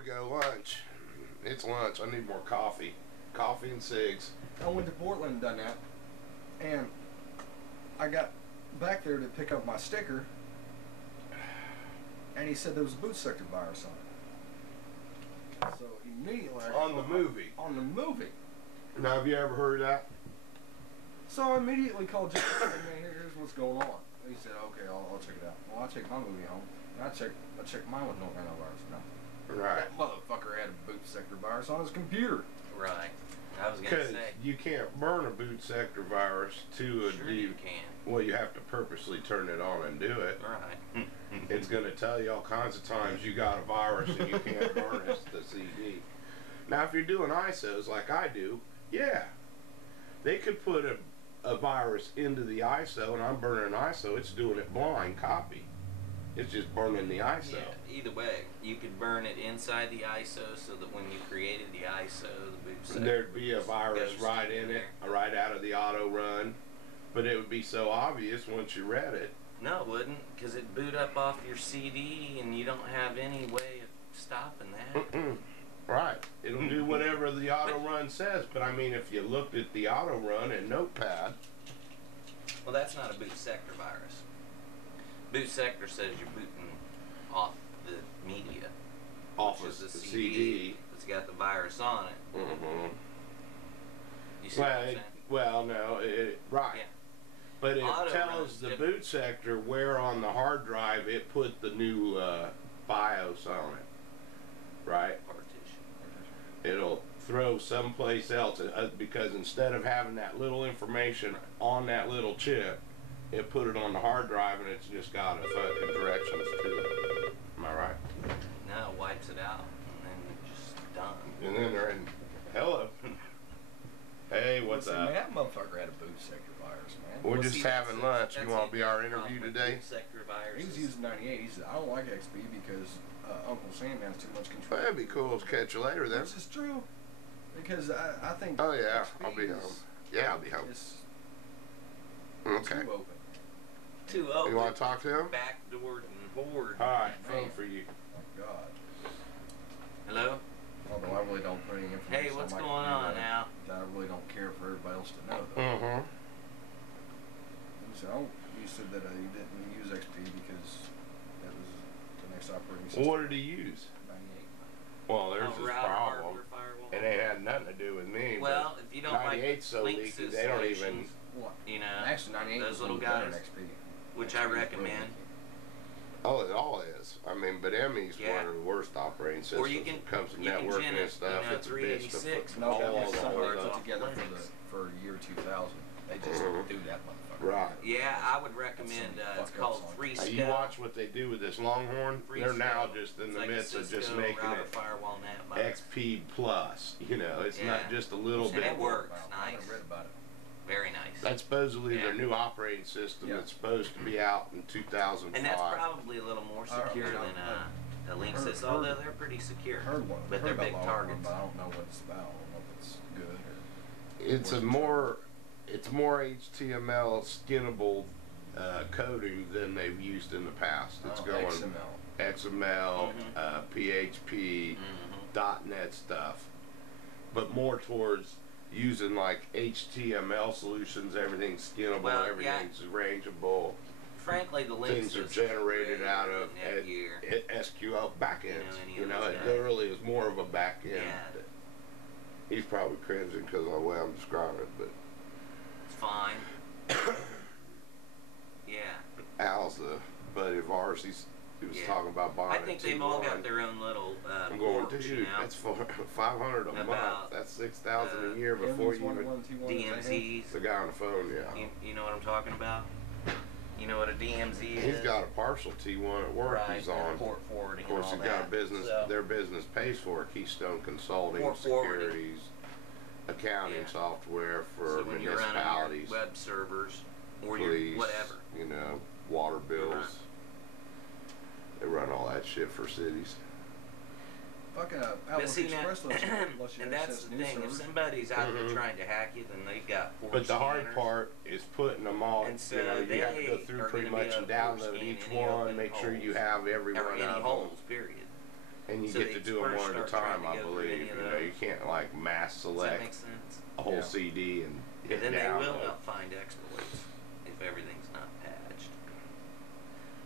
we go, lunch. It's lunch. I need more coffee. Coffee and cigs. I went to Portland and done that, and I got back there to pick up my sticker, and he said there was a boot sector virus on it. So immediately On the movie. On the movie. Now, have you ever heard that? So I immediately called Jeff and said, "Man, here's what's going on." He said, "Okay, I'll check it out." Well, I checked my movie home, and I checked mine with no virus. No. Right. That motherfucker had a boot sector virus on his computer. Right. I was going to say. You can't burn a boot sector virus to a Sure you can. Well, you have to purposely turn it on and do it. Right. It's going to tell you all kinds of times you got a virus and you can't burn the CD. Now, if you're doing ISOs like I do, yeah, they could put a virus into the ISO, and I'm burning an ISO. It's doing it blind copy. It's just burning the ISO. Yeah, either way, you could burn it inside the ISO so that when you created the ISO, the boot sector There'd be a virus right in it, right out of the auto run, but it would be so obvious once you read it. No, it wouldn't, because it'd boot up off your CD, and you don't have any way of stopping that. Right. It'll do whatever the auto run says, but I mean, if you looked at the auto run in Notepad. Well, that's not a boot sector virus. Boot sector says you're booting off the media. Off of the CD. It's got the virus on it. Mm-hmm. You see what I'm saying? Well, no, right. Yeah. But it Auto tells the boot sector where on the hard drive it put the new BIOS on it. Right? Partition. It'll throw someplace else because instead of having that little information on that little chip, it put it on the hard drive and it's just got a fucking directions to it. Am I right? No, it wipes it out and then it's just done. And then they're in, hello. Hey, what's Listen, up? Man, that motherfucker had a boot sector virus, man. We're just having lunch. You want to be our interview today? Boot sector viruses. He was using 98. He said, "I don't like XP because Uncle Sam has too much control." Well, that'd be cool to catch you later then. This is true. Because I think. Oh yeah, XP I'll be home. Yeah, I'll be home. It's Okay. too open. Too open. You want to talk to him? Backdoored and board. All right, phone for you. Oh my God. Hello? Although I really don't put any information. Hey, what's going on now? That I really don't care for everybody else to know. Though. Mm-hmm. You said that you didn't use XP because that was the next operating system. What did he use? 98. Well, there's his problem. Firewall. It ain't had nothing to do with me. Well, if you don't 98's like so Linksys leaky, they don't even. solutions, What? you know, Actually, 98 those was little better guys, than XP. which XP I was recommend. Oh, it all is. I mean, but ME's Yeah. one of the worst operating systems. Or you can- when it comes to you can networking gen and it, stuff. you know, It's a bitch to 386. put No, that all was the something holes put up. together Linux. for year 2000. They just do that motherfucker. Right. Yeah, I would recommend, it's called Now, you watch what they do with this Longhorn. They're now just in the midst of just making it firewall net XP Plus. You know, it's Yeah. not just a little And bit. it works. Wow, Nice. I read about it. Very nice. That's supposedly Yeah. their new operating system Yeah. that's supposed to be out in 2005. And that's probably a little more secure than the Linksys, although they're pretty secure. I heard one. But they're big targets. But I don't know what it's about. I don't know if it's good or. It's more HTML skinnable coding than they've used in the past. It's going XML, PHP, .NET stuff, but more towards using like HTML solutions. Everything's skinnable, Well, everything's rangeable. Frankly, the Things are generated out of SQL backends. You know, it literally is more of a backend. Yeah. He's probably cringing because of the way I'm describing it, but it's fine. Yeah. Al's a buddy of ours. He was talking about buying. I think they've all got their own little. I'm going, ports, dude. you know? That's for $500 a month. That's $6,000 a year before you even. DMZs. The guy on the phone, yeah. You know what I'm talking about? You know what a DMZ is? He's got a partial T1 at work. Right, he's on. port forwarding. Of course, and all he's got a that. business. So, their business pays for it. Keystone Consulting, Port forwarding. securities, accounting software for so when you're running municipalities, your web servers or police, your whatever, you know, water bills. They run all that shit for cities. Fucking Outlook Express lets you and that's the thing. If somebody's out there trying to hack you, then they've got 4 But the hard scanners. part is putting them all. And so you know, you have to go they through are pretty gonna be much and able to download scan each any one, open make sure you holes. have every Or one any of them. holes, period. And you So get they to do them first one at a start trying time, to I go through believe. any You of know, those. you can't like mass Does that select make sense? a whole Yeah. CD and hit And then download. they will not find exploits if everything's not patched.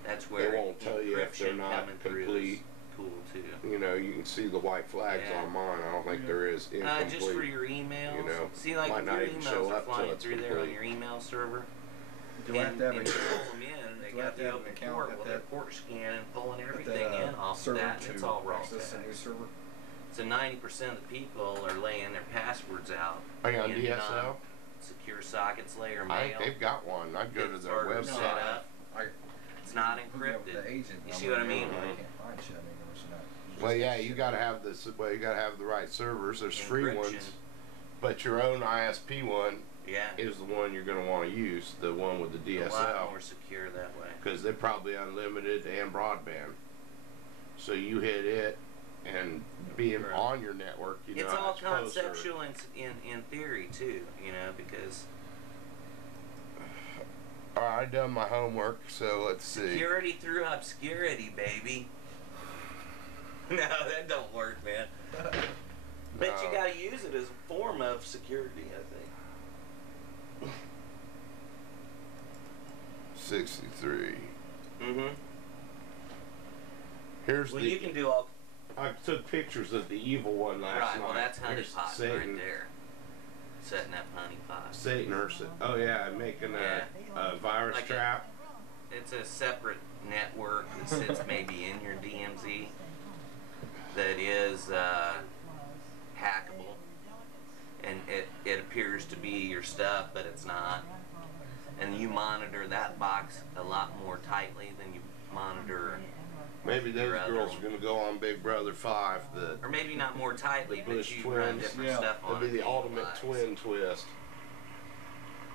That's where They won't tell you if they're encryption not coming through complete. is cool too. You know, you can see the white flags Yeah. on mine. I don't think there is incomplete. Just for your emails. You know, see, like might if not your even show emails are up till flying it's through there on complete. your email server, Do I have to have and an you pull them in, they do I have got to the have an open account port, at well, they're that- port scanning, pulling at everything that, in off server that, to and it's all raw access the new text. server? So 90% of the people are laying their passwords out Are you on in DSL? secure sockets layer I mail. think they've got one. I'd go to It's their harder to website. set up. I It's not hook me up with encrypted. the agent. You I'm see what I like, mean? I can't find shit. I mean, or it's not. Well, yeah, you gotta have this. Well, you gotta have the right servers. There's free Encryption. ones, but your own ISP one Yeah. is the one you're gonna want to use. The one with the A lot DSL, more secure that way. because they're probably unlimited and broadband. So you hit it, and being Right. on your network, you It's know, all it's closer. conceptual in theory too, you know, because All right, I done my homework, so let's see. security through obscurity, baby. No, that don't work, man. But you No. gotta use it as a form of security, I think. 63. Mm-hmm. Here's Well, the. you can do all I took pictures of the evil one last right. night. Well, that's Here's honeypot Satan. right there. Setting up honeypot. Satan Ursa. Oh yeah, making a virus Like trap. It's a separate network that sits maybe in your DMZ that is hackable, and it appears to be your stuff, but it's not. And you monitor that box a lot more tightly than you monitor, Maybe those your other girls one. are gonna go on Big Brother 5. The or maybe not more tightly, The but Bush you run twins. different Yeah. stuff on it'll be it the than you ultimate realize. twin twist.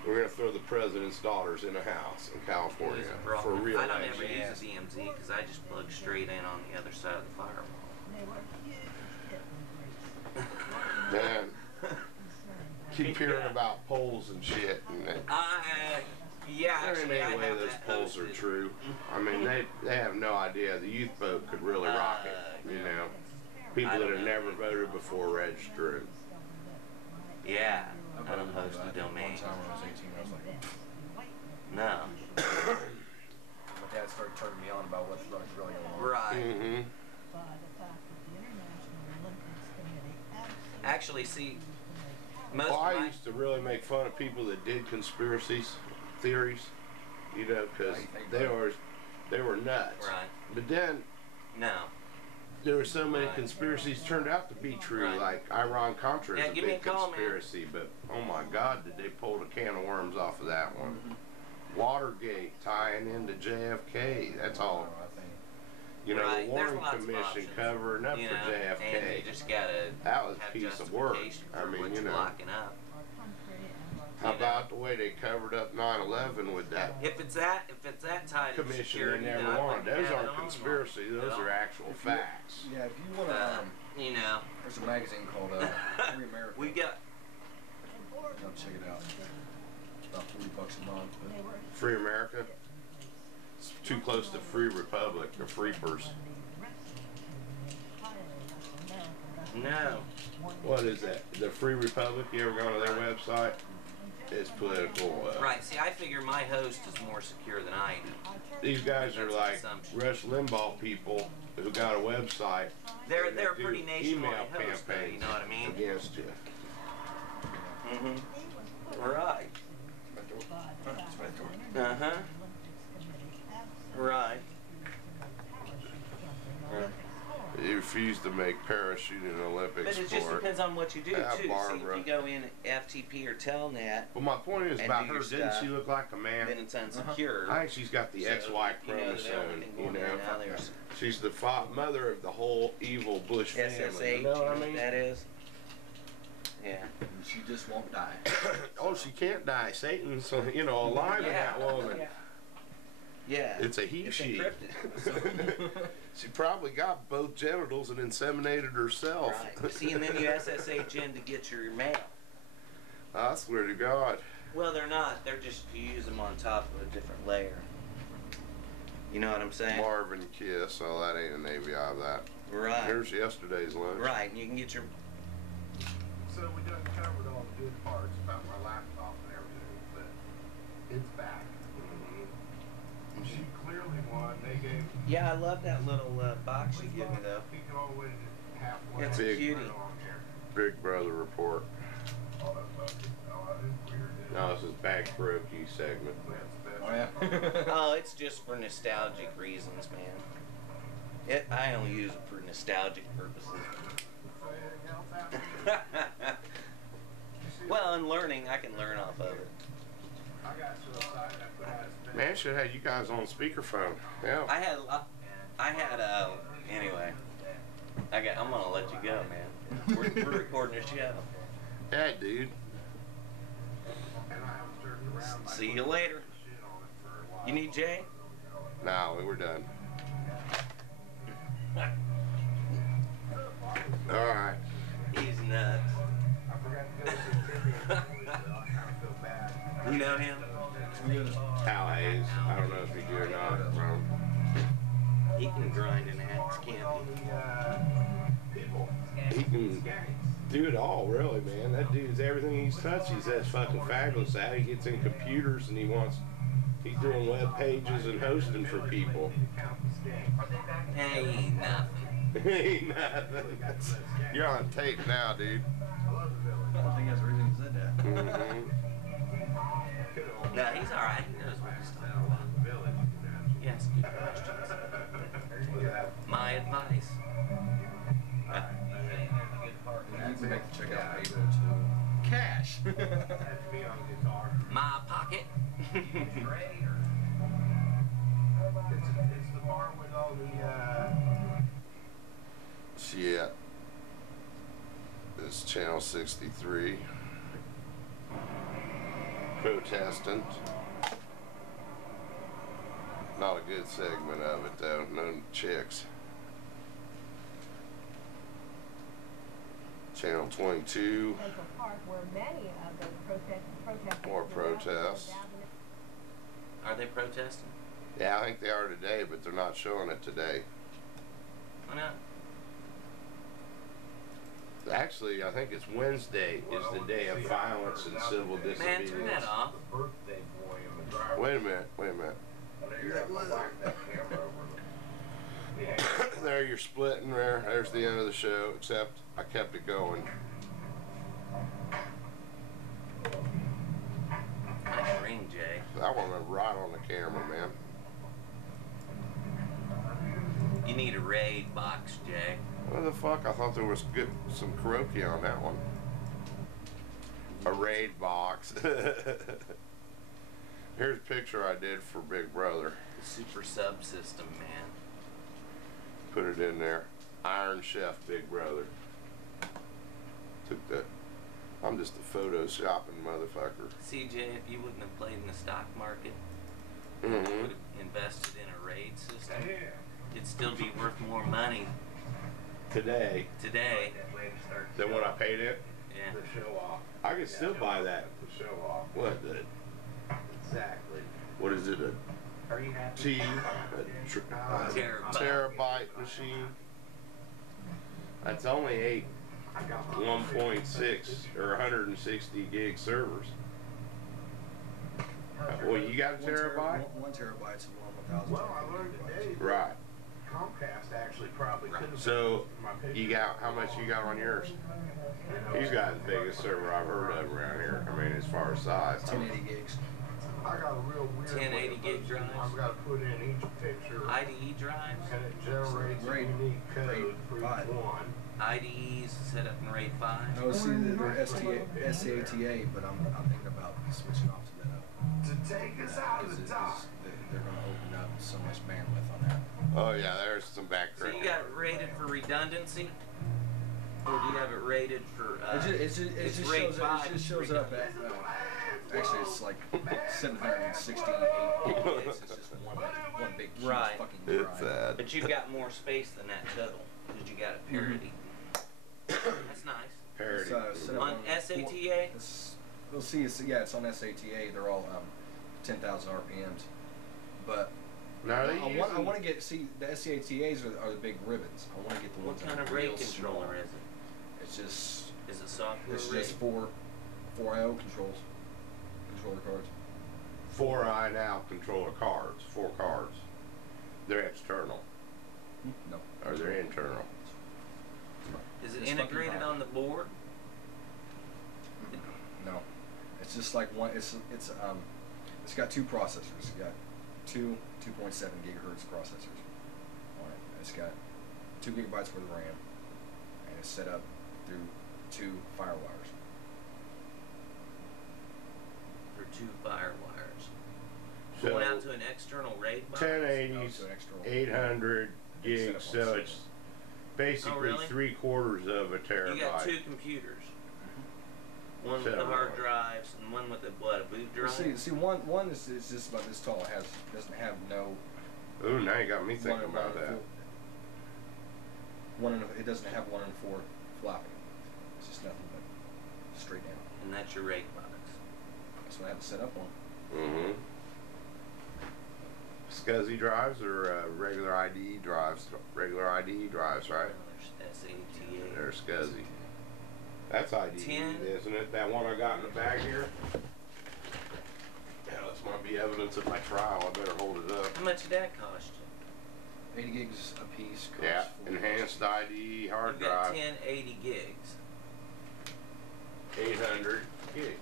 We're gonna throw the president's daughters in a house in California Use a bra- for real I don't action. ever use a DMZ because I just plug straight in on the other side of the firewall. Man, keep hearing about polls and shit, and Yeah, there ain't actually, I any way have those that polls are hosted. true. I mean, they have no idea. The youth vote could really rock it. You know, people I that don't have know. never voted before registering. Yeah, I I don't voted host for a that. domain. One time when I was 18, I was like, No. my dad started turning me on about what's really going on. Right. Mm-hmm. Actually, see, most Well, of I my used to really make fun of people that did conspiracies theories, you know, because they were nuts. right. But then No. there were so many Right. conspiracies turned out to be true, Right. like Iran-Contra is Yeah, a give me big a call, man. conspiracy, but oh my God, did they pull a can of worms off of that one? Mm-hmm. Watergate tying into JFK, that's all. I think. You know, Right, the there's Warren lots of Commission options, covering up you for know, and JFK. you just gotta That was a have piece of work. justification I for mean, what you you're know. locking up. How you know. about the way they covered up 9/11 with that If it's that tied to commission security, they then never I wanted? wouldn't Those have it aren't on conspiracy, at those all. are actual facts. Yeah, if you want to, You know, there's a magazine called Free America. we got I'll check it out. It's about $40 a month. But Free America? It's too close to Free Republic, the Freepers. no. What is that? The Free Republic? You ever gone to their website? It's political. Right. See, I figure my host is more secure than I am. These guys are That's an like assumption. Rush Limbaugh people who got a website. They're and they a do pretty nationwide email host, though, you campaigns know what I mean? against you. Mm-hmm. Right. it's my door. Uh-huh. Right. They refuse to make parachuting Olympic But it just sport. depends on what you do, Yeah, too. See, Barbara. if you go in FTP or Telnet, But my point is and about do her. your Didn't stuff, she look like a then man? it's unsecure. I think she's got the So, XY you know, chromosome. everything You going in know, and out, there's she's the mother of the whole evil Bush family. SSH, You know what I mean? that is? Yeah. And she just won't die. Oh, she can't die. Satan's, alive in that woman. Yeah. Yeah. It's a he, It's she. encrypted. She probably got both genitals and inseminated herself. Right. See, and then you SSH in to get your mail. I swear to God. Well, they're not. They're just, you use them on top of a different layer. You know what I'm saying? Marvin Kiss. Oh, that ain't a Navy. I have that. Right. Here's yesterday's lunch. Right, and you can get your. So we done covered all the good parts about my laptop and everything, but it's back. She clearly won. They gave. Yeah, I love that little box you give me though. He can all win halfway. It's a cutie. Big Brother report. No, this is Back Brokey segment. Oh yeah. Oh, it's just for nostalgic reasons, man. I only use it for nostalgic purposes. Well, in learning, I can learn off of it. Man, should have had you guys on speakerphone. Yeah. Anyway. I'm gonna let you go, man. We're recording a show. Yeah, dude. See you later. You need Jay? No, we were done. All right. He's nuts. You know him? Hal Hayes. I don't know if you do or not. He can grind an axe, can't he? He can do it all, really, man. That dude's everything he's touched. He's that fucking fabulous at. He gets in computers and he's doing web pages and hosting for people. Hey, ain't nothing. Ain't nothing. You're on tape now, dude. I don't think that's the reason he said that. Mm-hmm. No, he's alright. He knows what he's talking about. Yes, good questions. My advice. You can make the checkout payable to cash. My pocket. It's the bar with all the shit. This channel 63. Protestant. Not a good segment of it though. No chicks. Channel 22. More protests. Are they protesting? Yeah, I think they are today, but they're not showing it today. Why not? Actually, I think it's Wednesday is the day of violence and civil disobedience. Man, turn that off. Wait a minute. There, you're splitting there. There's the end of the show, except I kept it going. Nice ring, Jay. That one went right on the camera, man. You need a raid box, Jay. What the fuck? I thought there was some karaoke on that one. A raid box. Here's a picture I did for Big Brother. The super subsystem, man. Put it in there. Iron Chef Big Brother. Took that. I'm just a photo shopping motherfucker. CJ, if you wouldn't have played in the stock market, Mm-hmm. would have invested in a raid system, it'd still be worth more money Today than when I paid it. Yeah. I can still buy that. What the? Exactly. What is it? Are you happy? T, terabyte machine. That's only 1.6 or 160 gig servers. Well, you got a terabyte? 1 terabyte's 1,000. Well, I learned today. Right. Comcast actually probably could have. So, you got, how much you got on yours? He's got the biggest server I've heard of around here. I mean, as far as size. 1080 gigs. I got a real weird 1080 gig drives. I've got to put in each picture. IDE drives. And it generates a unique code for each one. IDEs set up in RAID 5. No, see, they're SATA, but I'm thinking about switching off to that. To take us out of the top. They're going to open up so much bandwidth on that. Oh yeah, there's some So background. you got it rated for redundancy? Or do you have it rated for, It just shows up at, actually it's like 768 gigs. It's just one big huge Right. fucking drive. It's sad. but you've got more space than that total, because you got it parity. That's nice. Parity. It's, set up On SATA? We'll see, it's on SATA, they're all 10,000 RPMs. But Now they I want to get, see, the SCATAs are the big ribbons. I want to get the What ones kind that of are real rate controller small. is it? It's just, Is it software it's rate? just four IO controller cards. 4i now controller cards, 4 cards. They're external, No. or they're internal. Is it It's integrated fucking on the board? No. It's just like one. It's got 2 processors. It's got two 2.7 gigahertz processors on it. It's got 2 gigabytes worth of RAM, and it's set up through 2 firewires. For 2 firewires. So Going out to an external RAID box? 1080s, to an external 800 It's set gigs, up on so server. it's basically Oh, really? 3/4 of a terabyte. You got 2 computers. One with Set the up hard on. drives and one with a what, a boot Well, drive? see, one is just about this tall. It doesn't have no. Ooh, now you got me thinking one about and that. It doesn't have 1 and 4 flopping. It's just nothing but straight down. And that's your RAID box. That's what I have it set up on. Mm-hmm. SCSI drives or regular IDE drives? Regular IDE drives, right? There's SATA. They're SCSI. That's IDE, 10. isn't it? That one I got in the bag here? Yeah, that's might be evidence of my trial. I better hold it up. How much did that cost you? 80 gigs a piece. Costs Yeah, $40. enhanced IDE hard You got drive, 1080 gigs. 800 gig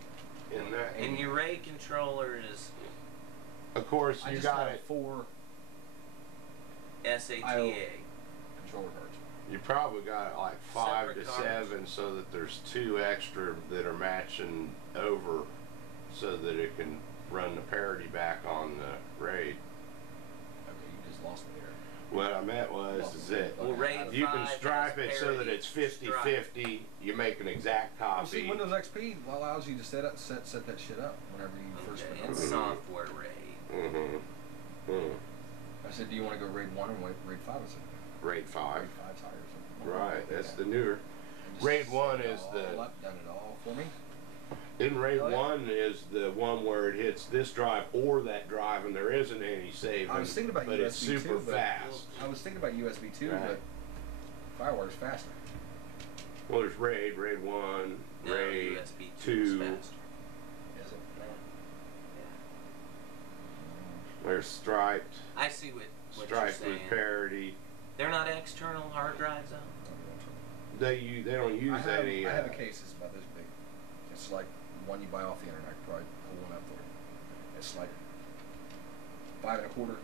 in that. And your RAID controller is Of course, I you just got have it. 4 SATA. controller cards. You probably got it like 5 Separate to cards. 7, so that there's 2 extra that are matching over, so that it can run the parity back on the RAID. Okay, you just lost me there. What I meant was is that Well, RAID you can 5 stripe has it so that parity it's 50-50. stripe. You make an exact Well, see, copy. Windows XP allows you to set that shit up whenever you first Okay, put it it's on. software RAID. Mm-hmm. Mm. I said, do you want to go RAID 1 or RAID 5? I said, RAID 5. RAID 5's higher or something. Right, that's the newer. And just RAID set 1 it is all the. up, done it all for me. In RAID Oh, yeah. 1 is the one where it hits this drive or that drive, and there isn't any saving. I was thinking about but USB it's super too, but fast. I was thinking about USB 2, Right. but FireWire's faster. Well, there's RAID 1, No, RAID USB 2 is 2. faster. Is it? There's striped, I see what you're striped saying. with parity. They're not external hard drives though? They don't use any. I have a case that's about this big. It's like one you buy off the internet. I could probably pull one up for you. It's like 5 1/4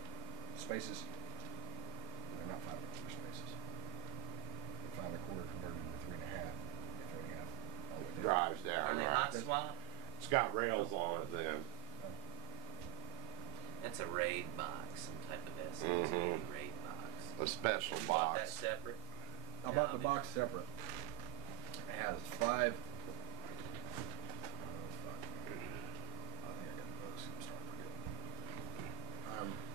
spaces. They're not 5 1/4 spaces. They're 5 1/4 converted into 3 1/2. 3 1/2. All the way down. Drives down. Are they Right. hot swap? It's got rails on it then. That's a RAID box, some type of SATA Mhm. RAID box. A special You bought that box. separate? I bought the Yeah, box separate. It has 5. I think I got the books. I'm starting to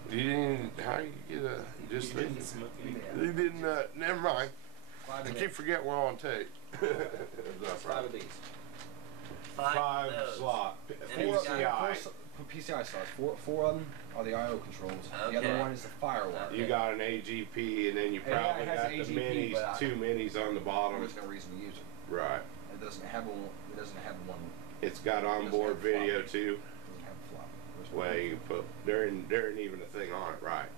forget. You didn't. How you get a? Just You didn't smoke any? You didn't. Never mind. 5 I of keep it. forgetting we're on tape. That's 5 of these. Five of those. slot And it's got PCI. PCI slots. Four of them are the I/O controls. The Okay. other one is the firewire. You got an AGP, and then you Yeah, it probably has got an the AGP, minis, but I- 2 minis on the bottom. There's no reason to use it. Right. It doesn't have one. It doesn't have one. It's got onboard have video floppy. too. It doesn't have a flop. There's no- Well, you can put there ain't even a thing on it, right?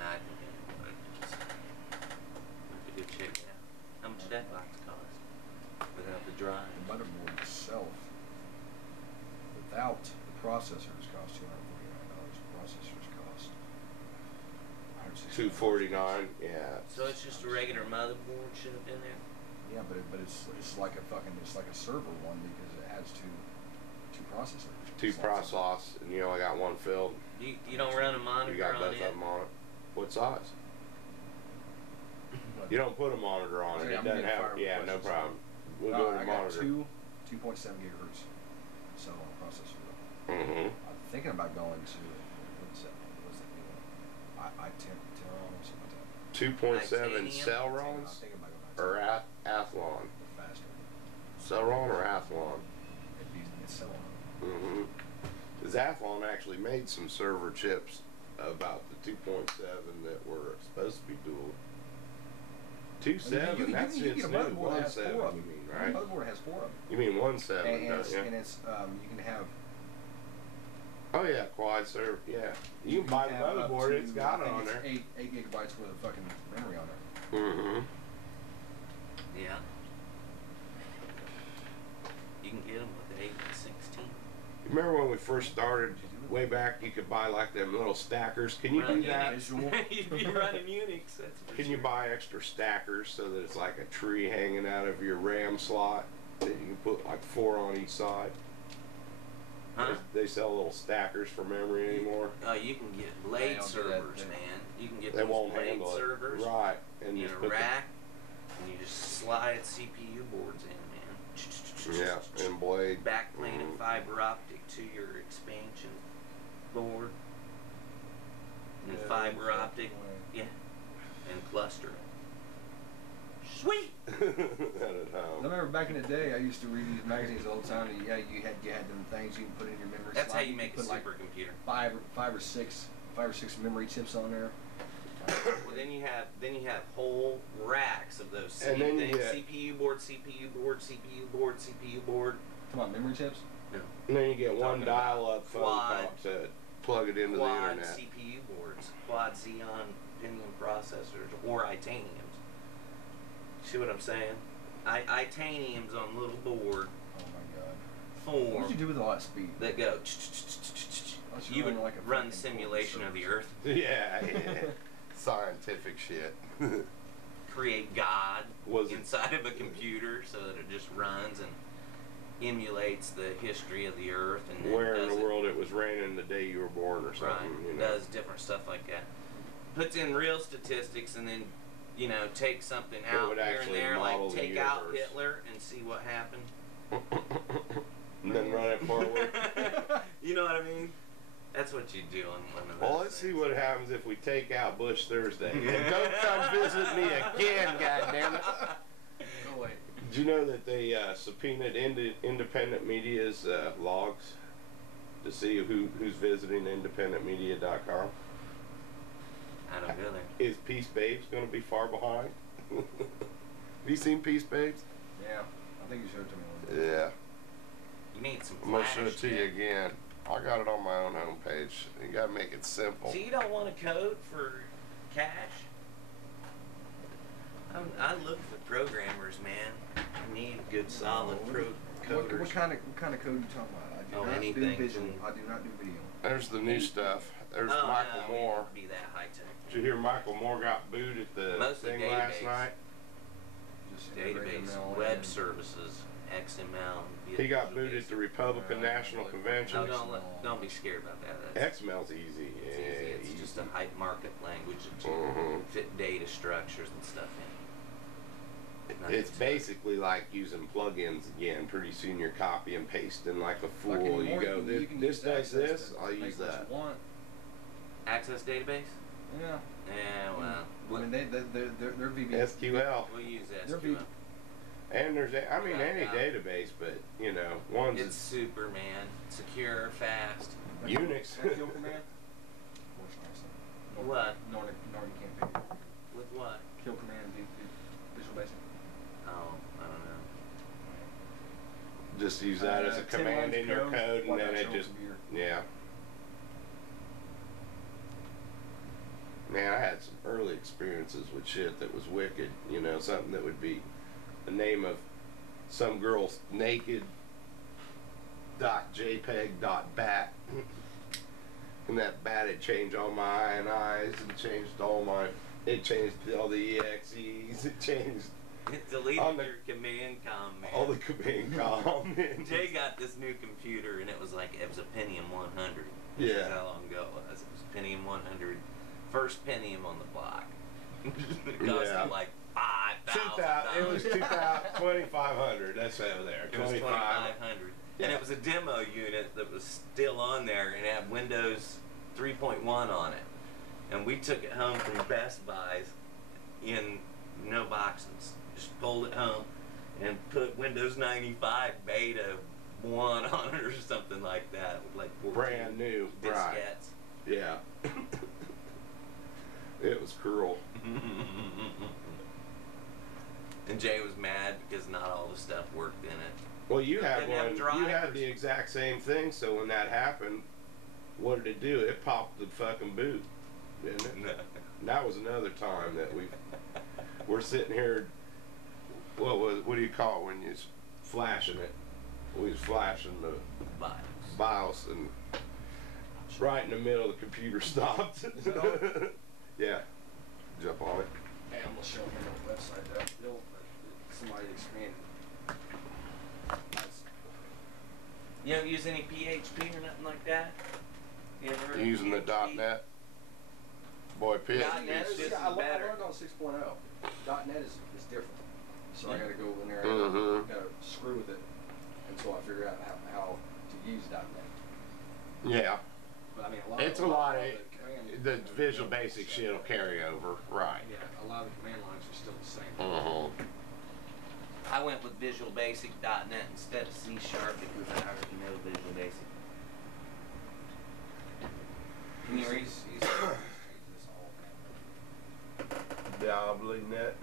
I think I know what it is. We could check it out. How much did that box cost? Without the drive. The motherboard itself, without the processors, cost $249. The processors cost $249. Yeah. So it's just a regular motherboard should have been there? Yeah, but it's like a server one because it has two processors. 2 slots. process, and you only got 1 filled. You don't run a monitor You got on both it? of them on it. What size? You don't put a monitor on it. Yeah, It I'm doesn't getting have. fire Yeah, no questions. problem. We'll go to I the got monitor. 2.7 gigahertz cell on the processor. Mm-hmm. I'm thinking about going to what's that new one? I-10 or something like that. 2.7 Titanium? Celeron I'm thinking about going or to Athlon. faster. Celeron or Athlon. It's Celeron. Mm-hmm. Zathlon actually made some server chips about the 2.7 that were supposed to be dual. 2.7, that shit's get a new. motherboard that has 1.7, four of you them. mean, right? The motherboard has 4 of them. You mean 1.7, And don't it's, you? and it's you can have. Oh yeah, quad server, yeah. You can buy the have up motherboard, to, it's got it I think on it's there. 8 gigabytes worth of fucking memory on there. Mm-hmm. Yeah. You can get them with 8 and 16. Remember when we first started, way back, you could buy like them little stackers. Can you Run do that? Unix. You'd be running Unix, that's for Can sure. you buy extra stackers so that it's like a tree hanging out of your RAM slot that you can put like 4 on each side? Huh? They sell little stackers for memory anymore. You can get They blade don't do that, servers, they- man. You can get They those won't blade handle servers it. Right. And in just a put rack, and you just slide CPU boards in, man. yeah, and blade. Backplane and fiber optic to your expansion board. And Yeah, fiber that's optic, the yeah, and cluster. Sweet! That at I home. remember back in the day, I used to read these magazines all the time. And you had them things you can put in your memory. That's slot. how you make a could put like supercomputer. five or six memory chips on there. Well, then you have whole racks of those And same then you things. get- CPU board, CPU board, CPU board, CPU board. Come on, memory chips. No. And then you get one Talking about dial-up phone quad- call to plug it into the Quad internet. CPU boards, quad Xeon Pentium processors, or Itaniums. See what I'm saying? Itaniums on little board Oh my god. form What did you do with all that speed? that go. Unless You you're would running like a run fucking simulation of the server. Earth, Yeah, yeah. Scientific shit. create God Was it- inside of a computer so that it just runs and emulates the history of the Earth and then Where in does the it- world it was raining the day you were born or right, something, you know. does different stuff like that. Puts in real statistics and then, you know, take something It out would here and actually there, model like the take out universe. Hitler and see what happened. And then run it forward. You know what I mean? That's what you do on one of those. Well, let's see things. what happens if we take out Bush Thursday. And don't come visit me again, goddammit. Go away. Did you know that they subpoenaed independent media's logs to see who's visiting independentmedia.com? I don't go there. Is Peace Babes going to be far behind? Have you seen Peace Babes? Yeah, I think you showed it to me one day. Yeah. You need some I'm going to flash. show it to you Jack. again. I got it on my own homepage. You got to make it simple. So you don't want a code for cash? I look for programmers, man. I need good, solid coders. What kind of code are you talking about? I do Oh, not anything do vision. from- I do not do video. There's the new stuff. There's Oh, Michael no, we Moore. won't be that high tech. Did you hear Michael Moore got booed at the Mostly thing last database. night? Just integrate Database, them all web in. services, XML. He got booed at the Republican National Convention. No, don't be scared about that. That's XML's easy. it's Yeah, easy. It's easy. just a hype market language that you Mhm. fit data structures and stuff in. Nothing It's to it. basically like using plugins again. Pretty soon you're copy and pasting like a fool. Fucking You more, go, you can this use does access this, to I'll make use what that. you want. Access database? Yeah. Yeah, well, I mean, they're VB. SQL. we'll use They're SQL. And there's, I mean, Right, any yeah. database, but, you know, one's It's super, man. Secure, fast. Unix. Kill command. What? Nordic campaign. With what? Kill command. Visual Basic. Oh, I don't know. Just use that as a 10 command lines in your code, and wipe then out it your own just, computer. yeah. Man, I had some early experiences with shit that was wicked. You know, something that would be the name of some girl's naked .jpeg.bat. And that bat had changed all my INIs and changed it changed all the EXEs, it changed It deleted On the- your command com, man. all the command comments. Jay got this new computer, and it was a Pentium 100. This is Yeah. how long ago it was. It was Pentium 100, first Pentium on the block. It cost Yeah. him like $5,000. It was 2,500. That's over there. It was 25. $2,500. Yeah. And it was a demo unit that was still on there and had Windows 3.1 on it. And we took it home from Best Buys in no boxes. Just pulled it home and put Windows 95 beta 1 on it or something like that, with like 14 brand new, right? diskettes. Yeah. It was cruel. And Jay was mad because not all the stuff worked in it. Well, you had Didn't have one. You had drivers. the exact same thing. So when that happened, what did it do? It popped the fucking boot, didn't it? No. And that was another time that we're sitting here. What do you call it when you're flashing it? We was flashing the BIOS and right in the middle the computer stopped. Yeah, jump on it. Hey, I'm gonna show them on the website that I built, but somebody expanded. You don't use any PHP or nothing like that? You ever heard of Using the PHP? .NET. Boy, .NET. That's just I better. learned on 6.0. .NET is different. So I gotta go in there Mhm. gotta screw with it until I figure out how to use .NET. Yeah, But I mean, it's a lot of the command- Visual Basic shit will carry over, right? Yeah, a lot of the command lines are still the same. Mhm. I went with Visual Basic .NET instead of C# because I already know Visual Basic. Can you read? He's this all. Diably.net.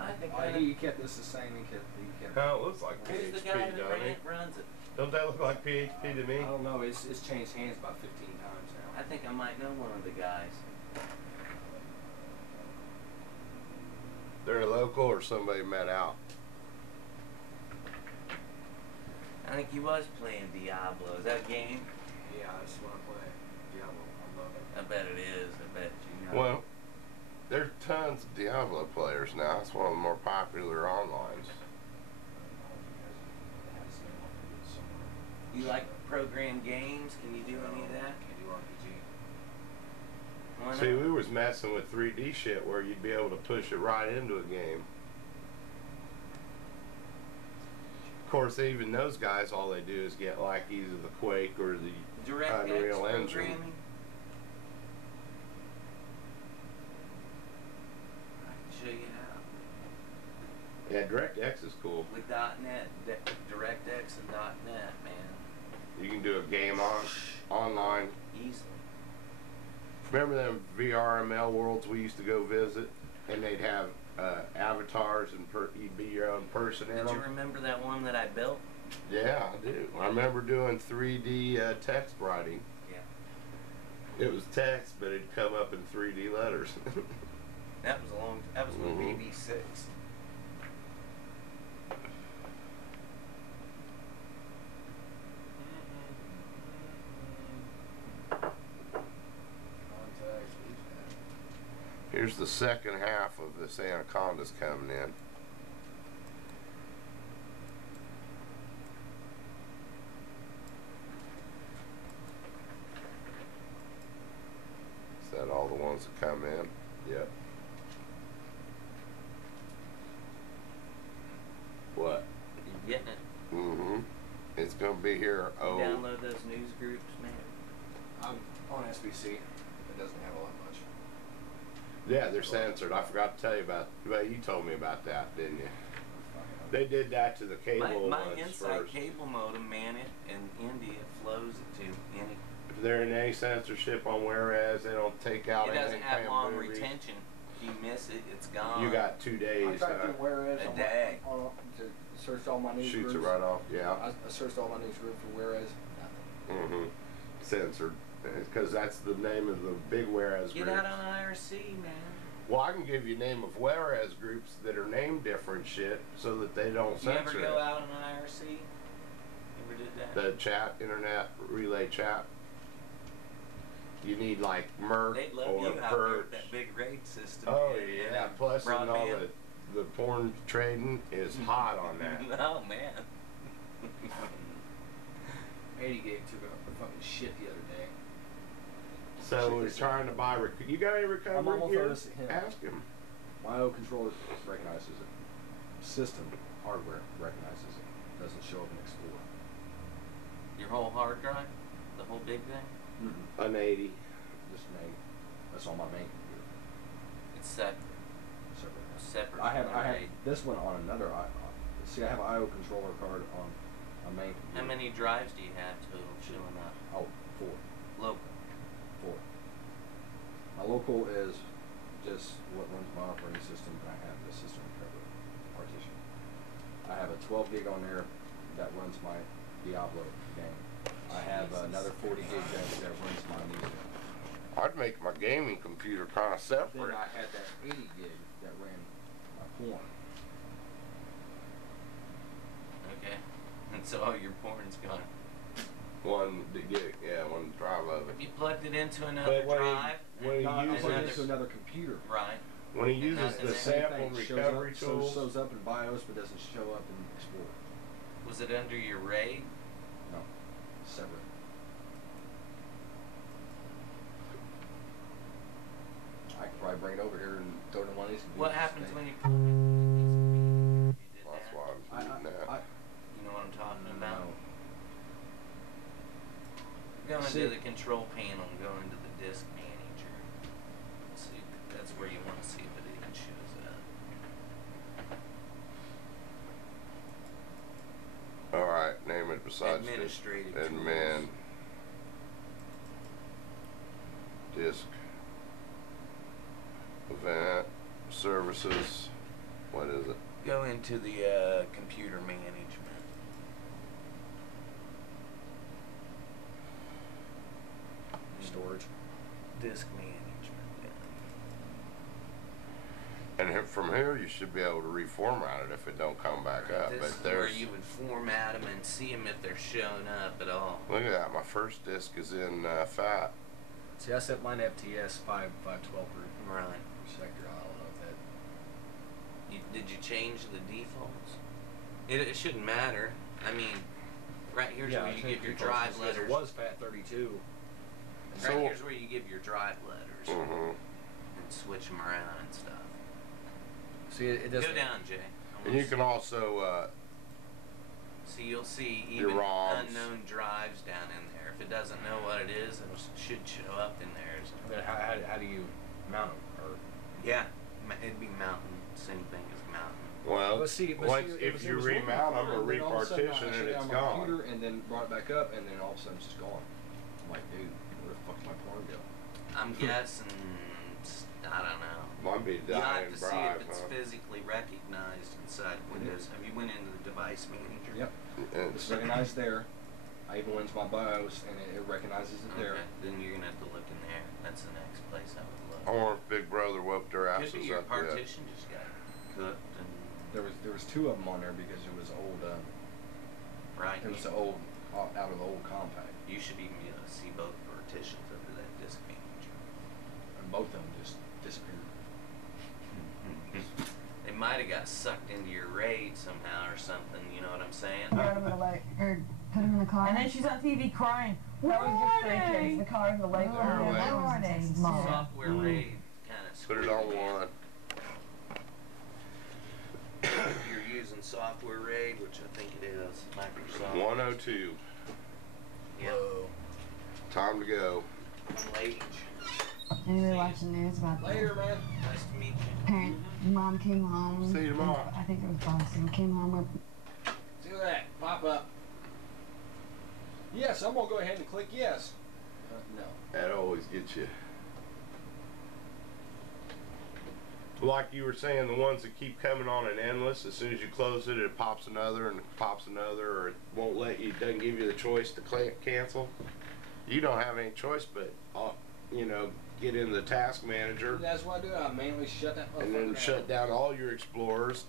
I think He kept this the same. He kept. Kind of looks like who's the guy PHP, that don't it? runs it? Don't that look like PHP to me? I don't know. It's changed hands about 15 times now. I think I might know one of the guys. They're local or somebody met out? I think he was playing Diablo. Is that a game? Yeah, that's what I play. Diablo. I love it. I bet it is. I bet you know. Well, there's tons of Diablo players now. It's one of the more popular onlines. You like program games? Can you do any of that? Can do RPG. Why not? See, we was messing with 3D shit where you'd be able to push it right into a game. Of course, even those guys, all they do is get like either the Quake or the DirectX Unreal Engine. programming? I can show you how. Yeah, DirectX is cool. With .NET, DirectX and .NET, man. You can do a game online. Easily. Remember them VRML worlds we used to go visit, and they'd have avatars and you'd be your own person in Did you them. remember that one that I built? Yeah, I do. I remember doing 3D text writing. Yeah. It was text, but it'd come up in 3D letters. That was with Mhm. BB6. Here's the second half of this Anaconda's coming in. Is that all the ones that come in? Yep. What? You getting it? Mm-hmm. It's gonna be here. You Oh, download those news groups, man. I'm on SBC. It doesn't have a lot much. yeah, they're censored. I forgot to tell you about. Well, you told me about that, didn't you? They did that to the cable My ones Insight first. cable modem, man, it in India flows it to any. If there ain't any censorship on whereas, they don't take out It doesn't anything. have paying long movies. retention. If you miss it, it's gone. You got 2 I days. typed in whereas A on day. to search all my news Shoots groups. it right off. Yeah. I searched all my news group for whereas. Nothing. Mm-hmm. Censored, because that's the name of the big whereas Get groups. out on IRC, man. Well, I can give you name of whereas groups that are named different shit so that they don't You ever censor go it. out on IRC? Ever did that? The chat, internet relay chat. You need like Merc They'd love or you out there Perch. with that big raid system. Oh and yeah, that plus and all broadband. the porn trading is hot on that. Oh man. 80 gig took a fucking shit the other day. So we're trying to buy. You got any I'm recovery almost gear? honest, yeah. Ask him. My old controller recognizes it. System hardware recognizes it. Doesn't show up in Explorer. Your whole hard drive? The whole big thing? An 80. Just main. That's on my main computer. It's separate. Separate. Separate. I from the have RAID. this one on another See, I have an IO controller card on a main computer. How many drives do you have total showing up? Oh, 4. Local. 4. My local is just what runs my operating system, and I have the system recovery partition. I have a 12 gig on there that runs my Diablo game. I have another 40 gig that runs my music. I'd make my gaming computer kind of Then separate. I had that 80 gig that ran my porn. Okay. And so all your porn's gone. One drive of it. You plugged it into another But drive. when No, I he plugged it another- into another computer. Right. When he uses And the then- sample Same thing, recovery shows up, tools, shows up in BIOS but doesn't show up in Explorer. Was it under your RAID? No, separate. I could probably bring it over here and throw it in one of these computers. What happens when you plug it into this computer? You did that's that? why I'm doing that. You know what I'm talking about? No. Go into See- the control panel and go into the disk manager. See, that's where you want to see if it even shows up. Alright, name it besides Administrative disk. Admin. Disk. Event. Services. What is it? Go into the computer management. Storage. Disk management. And from here you should be able to reformat it if it don't come back up. This But is where there's, you would format them and see them if they're showing up at all. look at that, my first disk is in FAT. See, I set mine FTS 512 per Right. sector. I don't know if that. Did you change the defaults? It shouldn't matter. I mean, right here's where you give your drive It letters. was FAT32. Right So- here's where you give your drive letters Mm-hmm. and switch them around and stuff. See, it doesn't. Go down, Jay. I And wanna you can also, see, you'll see your even ROMs. unknown drives down in there. If it doesn't know what it is, it should show up in there. I mean, how do you mount them? Or Yeah, it'd be mountain. Same thing as mountain. well, Let's see. once, if you remount them or repartition it, it's on my gone. computer and then brought it back up, and then all of a sudden it's just gone. I'm like, dude, where the fuck's my porn go? I'm guessing, I don't know. Might be You have dying to see bribe, if it's huh? physically recognized inside Windows. Have you went into the device manager? Yep. And It's recognized there. I even went into my BIOS and it recognizes it there. Okay, then you're gonna have to look in there. That's the next place I would look. I wonder if Big Brother whooped their Could asses be your up yet. partition just got cooked and There was 2 of them on there because it was old. right. It was the old out of the old compact, You should even be able to see both partitions under that disk manager. and both of them just disappeared. They might have got sucked into your RAID somehow or something. You know what I'm saying? Put him in the lake, or put him in the car. And then she's on TV crying. That was just Warning! three kids. The car in the lake. Warning! Mom. Software RAID kind of. Put it on one. If you're using software RAID, which I think it is, Microsoft. 102. Yep. Time to go. I'm late. Anybody watch the news about Later, man. Nice to meet you. parent? Mom came home. See you tomorrow. I think it was Boston. Came home with See that pop up. Yes, I'm gonna go ahead and click yes. No. That always gets you. Like you were saying, the ones that keep coming on and endless, as soon as you close it, it pops another and it pops another, or it won't let you, doesn't give you the choice to cancel. You don't have any choice but, you know, get in the task manager That's what I do. I manually shut that motherfucker and then down. shut down all your explorers.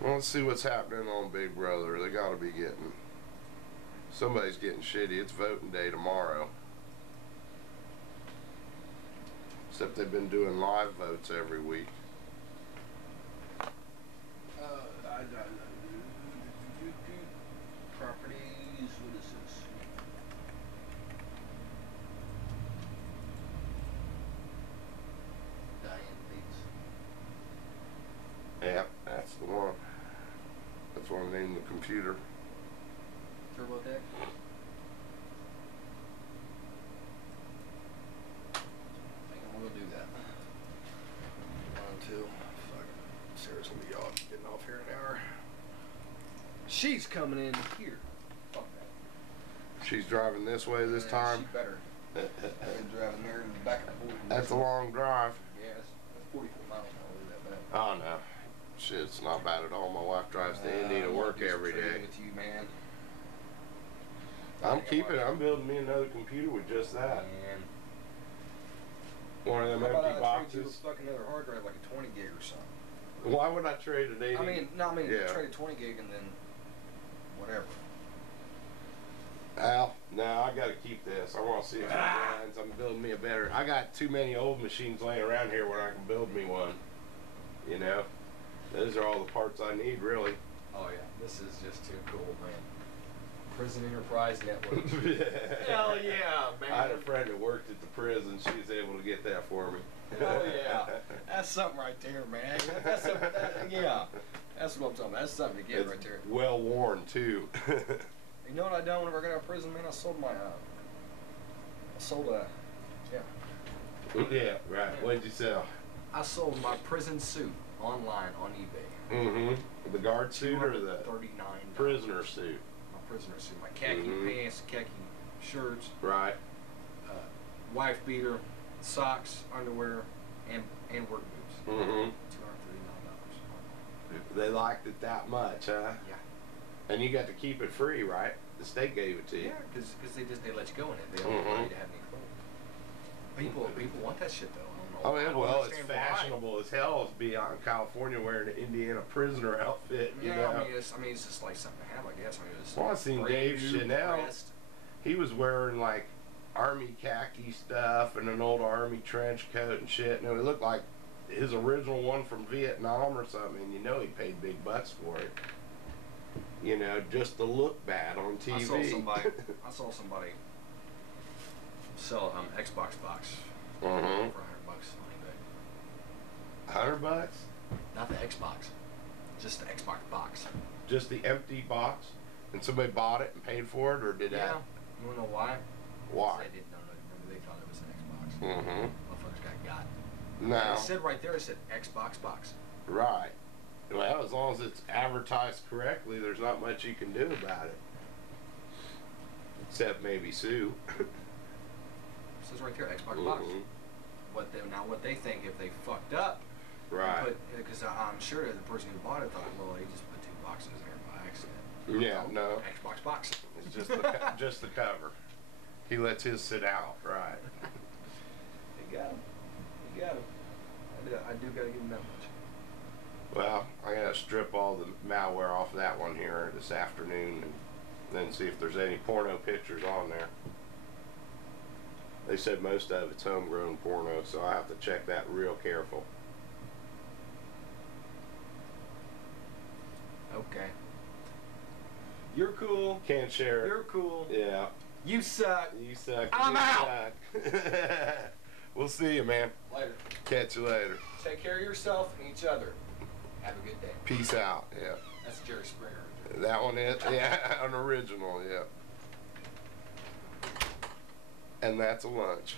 Well, let's see what's happening on Big Brother. They gotta be getting, somebody's getting shitty. It's voting day tomorrow. Except they've been doing live votes every week. Properties, what is this? Diane Bates. Yeah, that's the one. That's what I named the computer. TurboTax. I think I'm gonna do that. 1, 2. Fuck it. Seriously. She's coming in here. Fuck that. She's driving this way this Yeah, time. She better. I've been driving there and back and forth. That's a long drive. Yeah, that's 44 miles an hour. That bad. Oh no. Shit, it's not bad at all. My wife drives to Indy to I wanna work do some every trading day. With you, man. I'm building me another computer with just that. Man. One of them How about empty I trade you boxes. a fucking another hard drive, like a 20 gig or something? Why would I trade an 80? I mean, Yeah. trade a 20 gig and then whatever. Al, no, I gotta keep this. I want to see if it runs. I'm building me a better. I got too many old machines laying around here where I can build me one. You know, those are all the parts I need, really. Oh yeah, this is just too cool, man. Prison Enterprise Network. Hell yeah, man! I had a friend that worked at the prison. She was able to get that for me. Hell yeah, that's something right there, man. That's something, yeah, that's what I'm talking about. That's something to get It's right there. well worn too. You know what I done whenever I got out of prison, man? I sold my, Yeah, right. What'd you sell? I sold my prison suit online on eBay. Mm-hmm. The guard suit or the $239. prisoner suit? My prisoner suit. My khaki pants, khaki shirts, Right. wife beater, socks, underwear, and work boots. Mm-hmm. $239. They liked it that much, huh? Yeah. And you got to keep it free, right? The state gave it to you. Yeah, because they let you go in it. They don't want you to have any clothes. People want that shit though. I Oh don't know. yeah, I don't well, it's understand why. fashionable as hell to be out in California wearing an Indiana prisoner outfit. You Yeah, know? I mean, it's just like something to have, I guess. I mean, it's Well, I seen Dave Chanel. He was wearing like army khaki stuff and an old army trench coat and shit, and it looked like his original one from Vietnam or something. And you know he paid big bucks for it. You know, just to look bad on TV. I saw somebody sell Xbox box for $100 Mm-hmm. on eBay. $100? Not the Xbox, just the Xbox box. Just the empty box? And somebody bought it and paid for it, or did Yeah. that? You wanna know why? Why? They didn't know. They thought it was an Xbox. Mm-hmm. Motherfuckers got. No. It said right there. It said Xbox box. Right. Well, as long as it's advertised correctly, there's not much you can do about it. Except maybe sue. It says right there, Xbox box. Mhm. What they think if they fucked up, Right. Because I'm sure the person who bought it thought, well, he just put 2 boxes in there by accident. Yeah, Oh, no. Xbox box. It's just the, just the cover. He lets his sit out, right. You got him. You got him. I do gotta give him that much. Well, I gotta strip all the malware off that one here this afternoon and then see if there's any porno pictures on there. They said most of it's homegrown porno, so I have to check that real careful. Okay. You're cool. Can't share it. You're cool. Yeah. You suck. You suck. I'm You out. suck. We'll see you, man. Later. Catch you later. Take care of yourself and each other. Have a good day. Peace out. Yeah. That's Jerry Springer. That one is, yeah, an original, yeah. And that's a lunch.